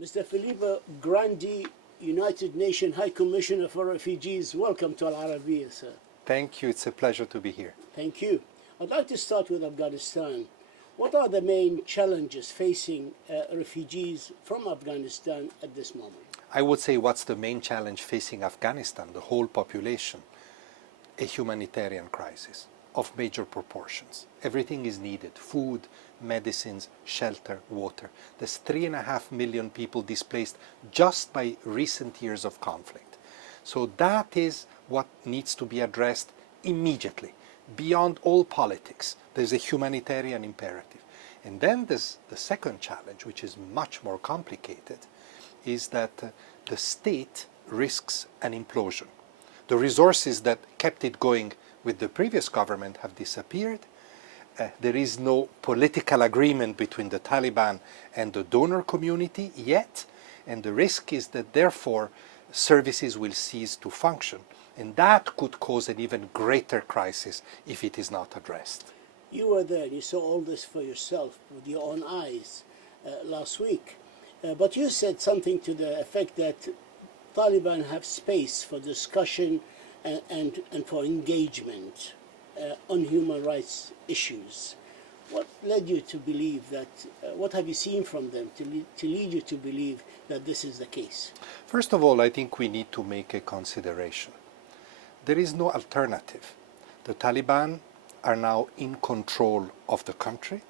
Mr. Filippo Grandi, United Nations High Commissioner for Refugees, welcome to Al-Arabiya, sir. Thank you. It's a pleasure to be here. Thank you. I'd like to start with Afghanistan. What are the main challenges facing refugees from Afghanistan at this moment? I would say what's the main challenge facing Afghanistan, the whole population? A humanitarian crisis of major proportions. Everything is needed: food, medicines, shelter, water. There's 3.5 million people displaced just by recent years of conflict. So that is what needs to be addressed immediately, beyond all politics. There's a humanitarian imperative. And then there's the second challenge, which is much more complicated, is that the state risks an implosion. The resources that kept it going with the previous government have disappeared. There is no political agreement between the Taliban and the donor community yet, and the risk is that therefore services will cease to function, and that could cause an even greater crisis if it is not addressed. You were there, you saw all this for yourself with your own eyes last week, but you said something to the effect that Taliban have space for discussion and for engagement on human rights issues. What led you to believe that, what have you seen from them to lead you to believe that this is the case? First of all, I think we need to make a consideration. There is no alternative. The Taliban are now in control of the country,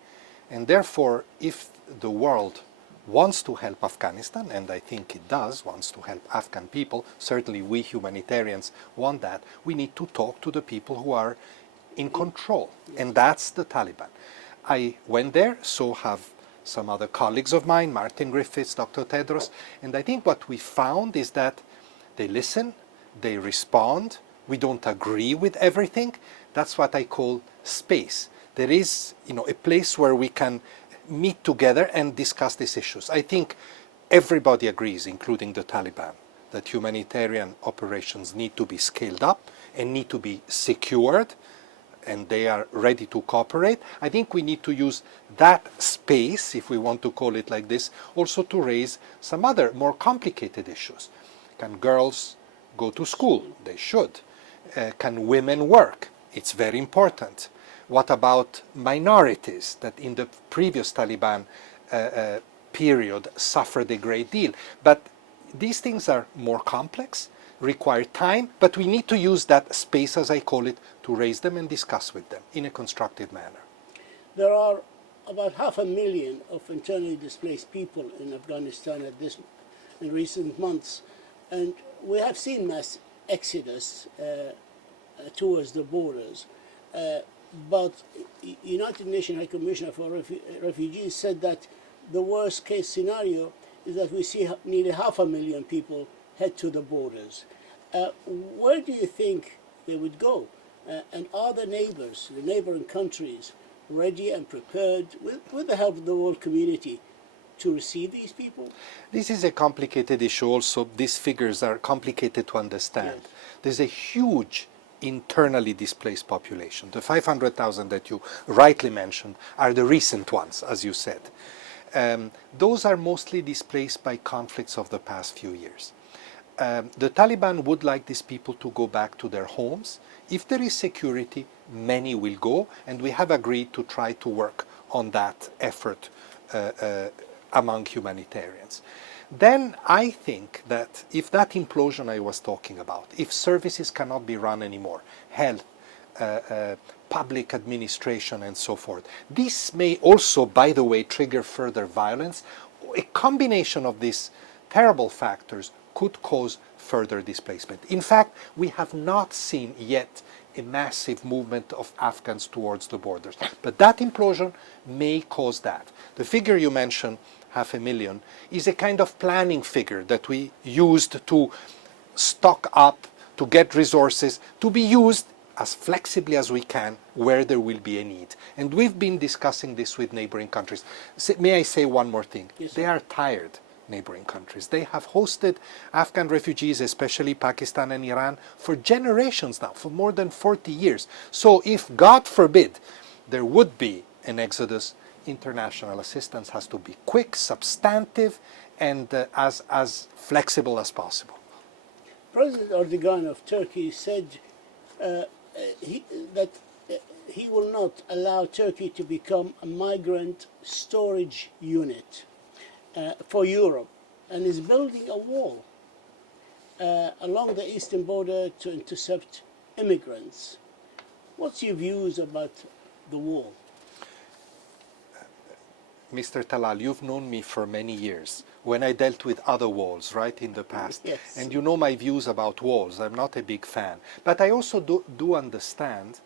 and therefore if the world wants to help Afghanistan, and I think it does, wants to help Afghan people, certainly we humanitarians want that, we need to talk to the people who are in control, and that's the Taliban. I went there, so have some other colleagues of mine, Martin Griffiths, Dr. Tedros, and I think what we found is that they listen, they respond, we don't agree with everything. That's what I call space. There is, a place where we can meet together and discuss these issues. I think everybody agrees, including the Taliban, that humanitarian operations need to be scaled up and need to be secured, and they are ready to cooperate. I think we need to use that space, if we want to call it like this, also to raise some other more complicated issues. Can girls go to school? They should. Can women work? It's very important. What about minorities that in the previous Taliban period suffered a great deal? But these things are more complex, require time, but we need to use that space, as I call it, to raise them and discuss with them in a constructive manner. There are about 500,000 of internally displaced people in Afghanistan in recent months, and we have seen mass exodus towards the borders. But United Nations High Commissioner for Refugees said that the worst case scenario is that we see nearly 500,000 people head to the borders. Where do you think they would go? And are the neighbors, the neighboring countries, ready and prepared, with the help of the world community, to receive these people? This is a complicated issue also. These figures are complicated to understand. Yes. There's a huge internally displaced population. The 500,000 that you rightly mentioned are the recent ones, as you said. Those are mostly displaced by conflicts of the past few years. The Taliban would like these people to go back to their homes. If there is security, many will go, and we have agreed to try to work on that effort among humanitarians. Then I think that if that implosion I was talking about, if services cannot be run anymore, health, public administration and so forth, this may also, by the way, trigger further violence. A combination of these terrible factors could cause further displacement. In fact, we have not seen yet a massive movement of Afghans towards the borders, but that implosion may cause that. The figure you mentioned, 500,000, is a kind of planning figure that we used to stock up, to get resources, to be used as flexibly as we can where there will be a need. And we've been discussing this with neighboring countries. May I say one more thing? Yes, they are tired, neighboring countries. They have hosted Afghan refugees, especially Pakistan and Iran, for generations now, for more than 40 years. So if, God forbid, there would be an exodus, international assistance has to be quick, substantive, and as flexible as possible. President Erdogan of Turkey said that he will not allow Turkey to become a migrant storage unit for Europe, and is building a wall along the eastern border to intercept immigrants. What's your views about the wall? Mr. Talal, you've known me for many years when I dealt with other walls, right, in the past. Yes. And you know my views about walls. I'm not a big fan. But I also do understand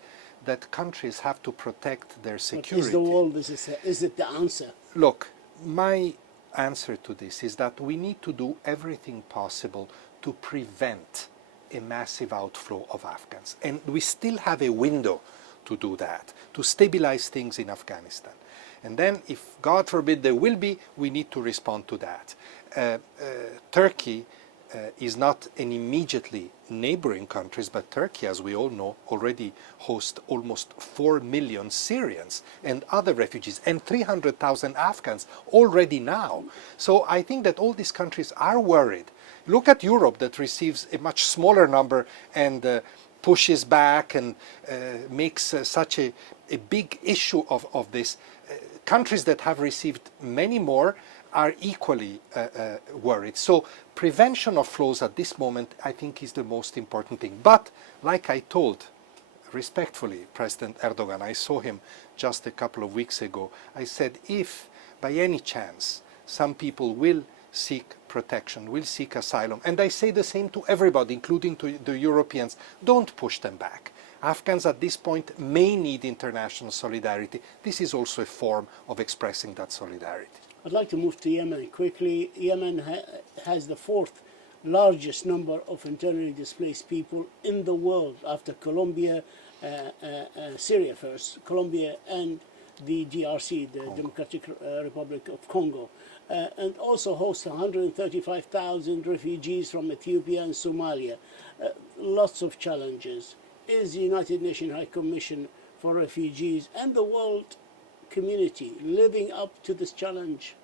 that countries have to protect their security. Is the wall, is it the answer? Look, my answer to this is that we need to do everything possible to prevent a massive outflow of Afghans. And we still have a window to do that, to stabilize things in Afghanistan. And then, if God forbid there will be, we need to respond to that. Turkey is not an immediately neighboring country, but Turkey, as we all know, already hosts almost 4 million Syrians and other refugees, and 300,000 Afghans already now. So I think that all these countries are worried. Look at Europe, that receives a much smaller number and pushes back and makes such a big issue of this. Countries that have received many more are equally worried. So prevention of flows at this moment, I think, is the most important thing. But like I told, respectfully, President Erdogan, I saw him just a couple of weeks ago, I said, if by any chance some people will seek protection, will seek asylum, and I say the same to everybody, including to the Europeans, don't push them back. Afghans at this point may need international solidarity. This is also a form of expressing that solidarity. I'd like to move to Yemen quickly. Yemen has the fourth largest number of internally displaced people in the world after Colombia, Syria first, Colombia and the DRC, the Democratic Republic of Congo, and also hosts 135,000 refugees from Ethiopia and Somalia. Lots of challenges. Is the United Nations High Commission for Refugees and the world community living up to this challenge?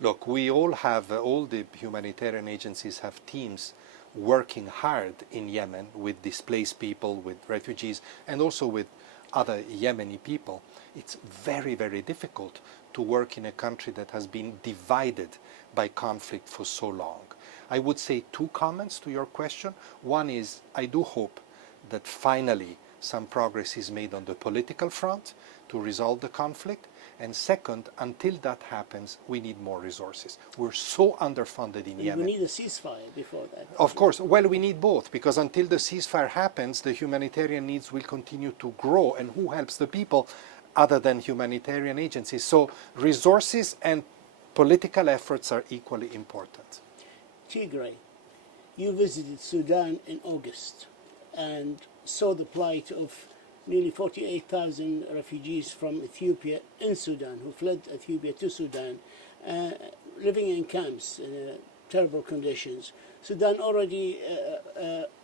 Look, we all have, all the humanitarian agencies have teams working hard in Yemen with displaced people, with refugees, and also with other Yemeni people. It's very, very difficult to work in a country that has been divided by conflict for so long. I would say two comments to your question. One is, I do hope that finally some progress is made on the political front to resolve the conflict. And second, until that happens, we need more resources. We're so underfunded in Yemen. We need a ceasefire before that. Of course. Well, we need both, because until the ceasefire happens, the humanitarian needs will continue to grow. And who helps the people other than humanitarian agencies? So resources and political efforts are equally important. Tigray, you visited Sudan in August and saw the plight of nearly 48,000 refugees from Ethiopia in Sudan, who fled Ethiopia to Sudan, living in camps in terrible conditions. Sudan already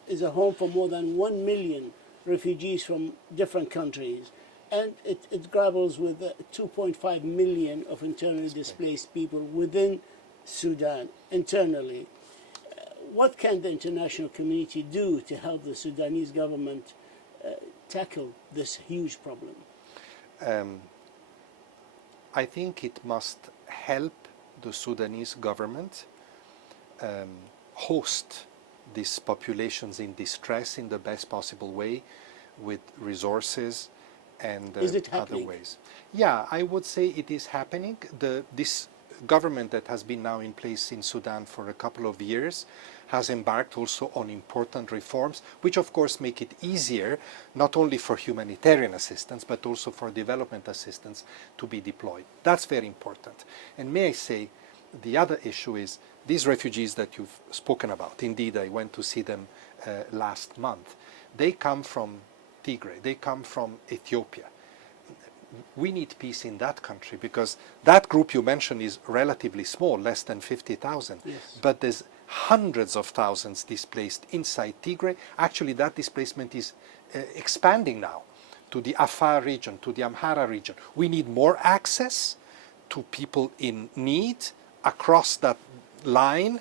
is a home for more than 1 million refugees from different countries, and it grapples with 2.5 million of internally displaced people within Sudan internally. What can the international community do to help the Sudanese government tackle this huge problem? I think it must help the Sudanese government host these populations in distress in the best possible way, with resources and other ways. Yeah, I would say it is happening. This government that has been now in place in Sudan for a couple of years has embarked also on important reforms, which of course make it easier not only for humanitarian assistance but also for development assistance to be deployed. That's very important. And may I say, the other issue is these refugees that you've spoken about. Indeed, I went to see them last month. They come from Tigray, they come from Ethiopia. We need peace in that country, because that group you mentioned is relatively small, less than 50,000. Yes. But there's hundreds of thousands displaced inside Tigray. Actually, that displacement is expanding now to the Afar region, to the Amhara region. We need more access to people in need across that line,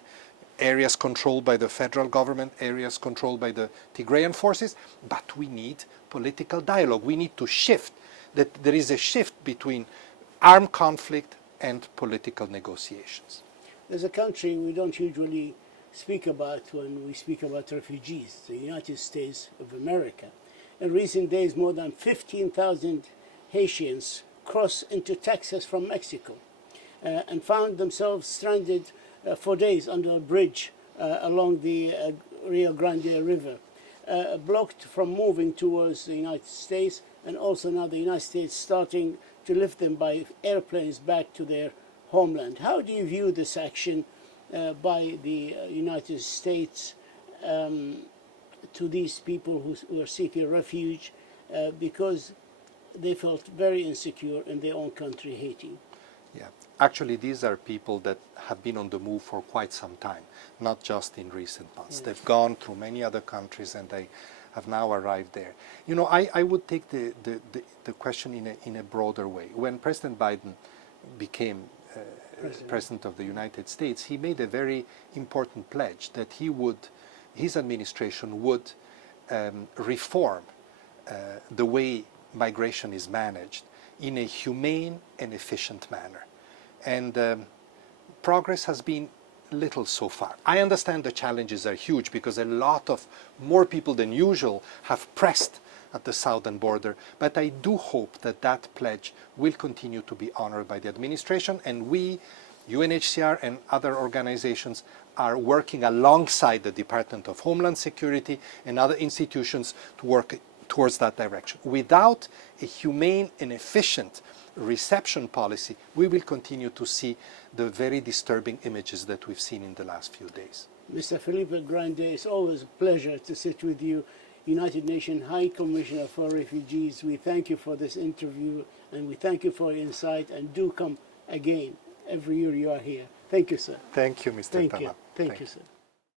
areas controlled by the federal government, areas controlled by the Tigrayan forces, but we need political dialogue. We need to shift, that there is a shift between armed conflict and political negotiations. There's a country we don't usually speak about when we speak about refugees, the United States of America. In recent days, more than 15,000 Haitians crossed into Texas from Mexico and found themselves stranded for days under a bridge along the Rio Grande River, blocked from moving towards the United States, and also now the United States starting to lift them by airplanes back to their homeland. How do you view this action by the United States to these people who are seeking refuge because they felt very insecure in their own country, Haiti? Yeah, actually these are people that have been on the move for quite some time, not just in recent months. Yes. They've gone through many other countries and they have now arrived there. You know, I would take the question in a broader way. When President Biden became President of the United States, he made a very important pledge that his administration would reform the way migration is managed in a humane and efficient manner. And progress has been little so far. I understand the challenges are huge because a lot of more people than usual have pressed at the southern border, but I do hope that that pledge will continue to be honored by the administration, and we, UNHCR and other organizations, are working alongside the Department of Homeland Security and other institutions to work towards that direction. Without a humane and efficient reception policy, we will continue to see the very disturbing images that we've seen in the last few days. Mr. Filippo Grandi, it's always a pleasure to sit with you, United Nations High Commissioner for Refugees. We thank you for this interview and we thank you for your insight, and do come again every year you are here. Thank you, sir. Thank you, Mr. Thank Tama. you. Thank you, sir.